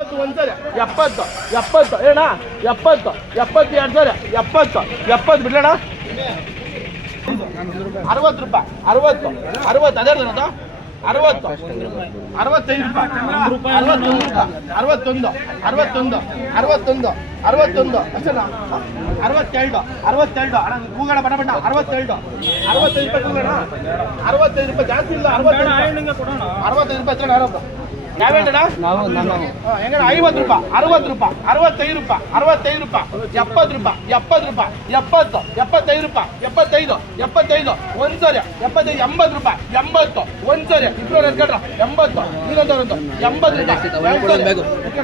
ಒಂದ್ಸರಿ 70 70 ಹೇಳಣ್ಣ 70 72 70 70 ಬಿಡೋಣ 60 ರೂಪಾಯಿ 60 60 ಅದೇ 60 65 ರೂಪಾಯಿ 61 61 61 61 ಅಷ್ಟೇನಾ 62 62 ಅಣ್ಣ ಕೂಗಣ ಬಡ ಬಣ್ಣ 62 65 ರೂಪಾಯಿ ಕೂಗಣ 65 ರೂಪಾಯಿ ಜಾಸ್ತಿ ಇಲ್ಲ 65 ರೂಪಾಯಿ ಯಾರು ಯಾವೇಂಟಣ್ಣ ಹೆಂಗಣ್ಣ 50 ರೂಪಾಯಿ 60 ರೂಪಾಯಿ 65 ರೂಪಾಯಿ 65 ರೂಪಾಯಿ 70 ರೂಪಾಯಿ 70 ರೂಪಾಯಿ 70 75 ರೂಪಾಯಿ 75 75 ಒಂದ್ಸರಿ 75 80 ರೂಪಾಯಿ 80 ಒಂದ್ಸರಿ ಇಬ್ರು ನಡ್ಕೊಂಡ್ರ 80 ಇನ್ನೊಂದು 80 ರೂಪಾಯಿ 60 ರೂಪಾಯಿ 60 60 60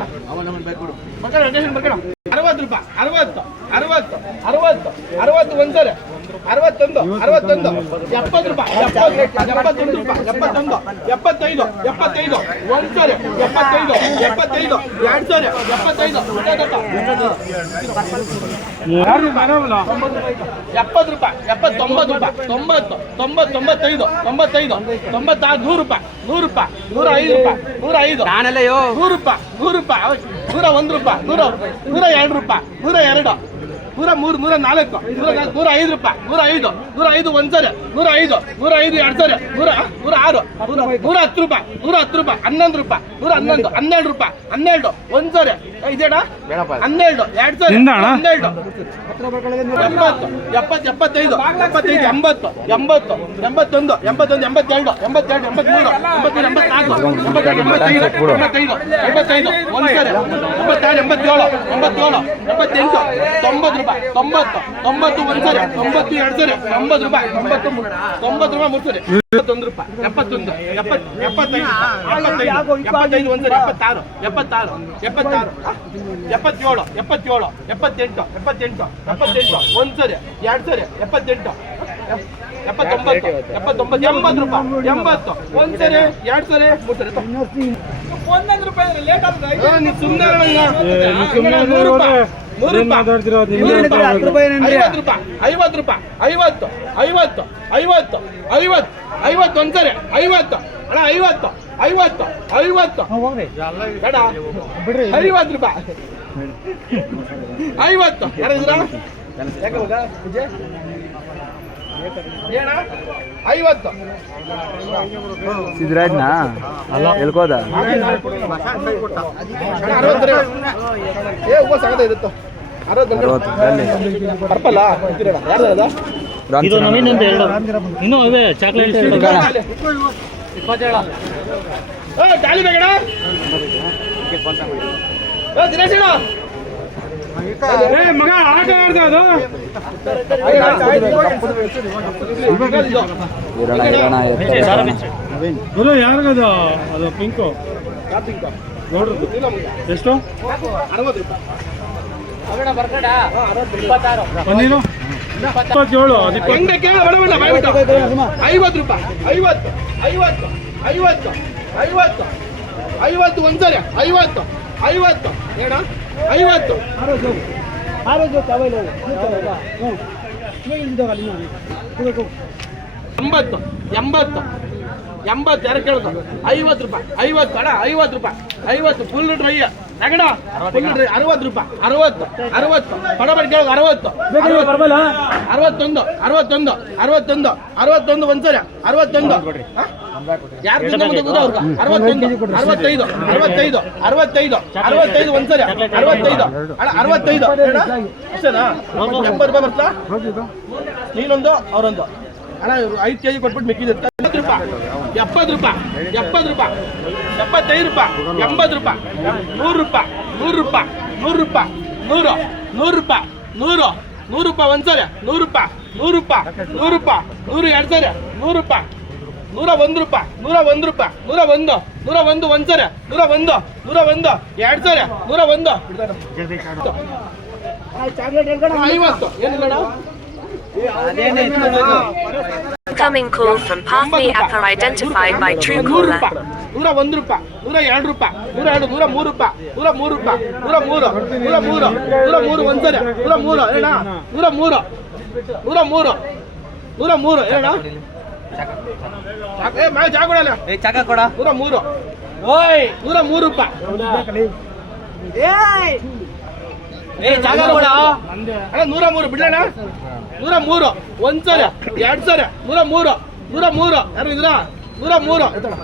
60 ಒಂದ್ಸರಿ 61 61 70 ರೂಪಾಯಿ 71 ರೂಪಾಯಿ 71 75 75 ಒಂದ್ಸರಿ 75 75 ಎರಡು ಸರಿ 75 70 ರೂಪಾಯಿ 90 ರೂಪಾಯಿ 90 95 95 96 100 ರೂಪಾಯಿ 100 ರೂಪಾಯಿ 105 ರೂಪಾಯಿ 105 ನಾನೆಲ್ಲ 100 ರೂಪಾಯಿ 100 ರೂಪಾಯಿ 101 ರೂಪಾಯಿ 102 ರೂಪಾಯಿ 102 103 104 105 ರೂಪಾಯಿ 105 ಒಂದ್ಸರಿ 105 105 ಎರಡು ಸರಿ 106 110 ರೂಪಾಯಿ 110 ರೂಪಾಯಿ 11 ರೂಪಾಯಿ 111 12 ರೂಪಾಯಿ 12 ಒಂದ್ಸರಿ ಇದೇಣ 12 ಎರಡು ಸರಿ 12 70 75 75 80 80 81 81 82 82 83 84 85 ಒಂದ್ಸರಿ 86 87 87 88 90 ರೂಪಾಯಿ 90 90 ಒಂದ್ಸರಿ 90 ಎರಡು ಸರಿ 90 ರೂಪಾಯಿ 90 ರೂಪಾಯಿ ಮೂರು ಸರಿ 71 ರೂಪಾಯಿ 71 75 75 ಒಂದ್ಸರಿ 76 76 77 77 78 78 78 ಒಂದ್ಸರಿ ಎರಡು ಸರಿ 78 79 79 80 ರೂಪಾಯಿ 80 ಒಂದ್ಸರಿ ಎರಡು ಸರಿ ಮೂರು ಸರಿ 11 ರೂಪಾಯಿ ಲೇಟ್ ಆಗ್ತದೆ ನೀವು ಸುಮ್ಮನೆ 100 ರೂಪಾಯಿ 100 ರೂಪಾಯಿ 50 ರೂಪಾಯಿ 50 ರೂಪಾಯಿ 50 50 50 50 50 ಒಂದ್ಸರಿ 50 ಅಣ್ಣ 50 50 50 ಬೇಡ 50 ರೂಪಾಯಿ 50 ಯಾರಿದ್ದೀರಾ ಯಾಕೆ ಹೋಗ ವಿಜಯ್ ಏನ 50 ಸಿದ್ರಾಜ್ನಾ ಎಲ್ಕೋದ ಏ ಉಪ ಸಾಗದ ಇರುತ್ತೋ 60 ಪರ್ಪಲ್ ಇದು ನವೀನ್ ಅಂತ ಹೇಳು ಇನ್ನೂ ಅವೇ ಚಾಕ್ಲೇಟ್ 27 ಗಾಳಿ ಬೇಡ ದಿನೇಶ್ ಮಗ ಆಟ ಆಡ್ದ ಅದು ಯಾರಿಗದ ಅದು ಪಿಂಕು ನೋಡ್ರಿ ಎಷ್ಟು 60 ಪನ್ನೀರು 27 50 ರೂಪಾಯಿ 50 50 50 50 50 ಒಂದ್ಸರಿ 50 50 ಏನ 50 80 80 80 ಯಾರು ಕೇಳ್ದು 50 ರೂಪಾಯಿ 50 ಅಣ್ಣ 50 ರೂಪಾಯಿ 50 ಫುಲ್ ಡ್ರೈ ನಗಡ ಫುಲ್ ಡ್ರೈ 60 ರೂಪಾಯಿ 60 60 ಬಡಬಡ ಕೇಳೋದು 60 61 61 61 61 ಒಂದ್ಸರಿ 61 ಯಾರು ಅವ್ರಿಗೆ 61 65 65 65 65 ಒಂದ್ಸರಿ 65 ಅಣ್ಣ 65 ಅಷ್ಟೇನಾ 80 ರೂಪಾಯಿ ಬರ್ತಾ ನೀನೊಂದು ಅವರೊಂದು ಅಣ್ಣ 5 ಕೆಜಿ ಕೊಟ್ಬಿಟ್ಟು ಮಿಕ್ಕಿದೆ 70 ರೂಪಾಯಿ 70 ರೂಪಾಯಿ 75 ರೂಪಾಯಿ 80 ರೂಪಾಯಿ 100 ರೂಪಾಯಿ 100 ರೂಪಾಯಿ 100 ರೂಪಾಯಿ 100 100 ರೂಪಾಯಿ 100 100 ರೂಪಾಯಿ ಒಂದ್ಸರಿ 100 ರೂಪಾಯಿ 100 ರೂಪಾಯಿ 100 ರೂಪಾಯಿ 100 ಎರಡು ಸರಿ 100 ರೂಪಾಯಿ 101 ರೂಪಾಯಿ 101 ರೂಪಾಯಿ 101 101 ಒಂದ್ಸರಿ 101 101 ಎರಡು ಸರಿ 101 50 ಏನಿಲ್ಲ Incoming call from Pathme Apple identified by Truecaller. 101 ರೂಪಾಯಿ 102 ರೂಪಾಯಿ 102 103 ರೂಪಾಯಿ 103 103 ಒಂದ್ಸರಿ 103 ಏನ 103 ಏನ ಚಾಕ ಕೊಡಲ್ಲ ಚಾಕ ಕೊಡ 103 ಓಯ್ 103 ರೂಪಾಯಿ ಅಣ್ಣ 103 ಬಿಡೋಣ 103 1 ಸಾವಿರ 2 ಸಾವಿರ 103 103 ಯಾರು ಇದ್ರ 103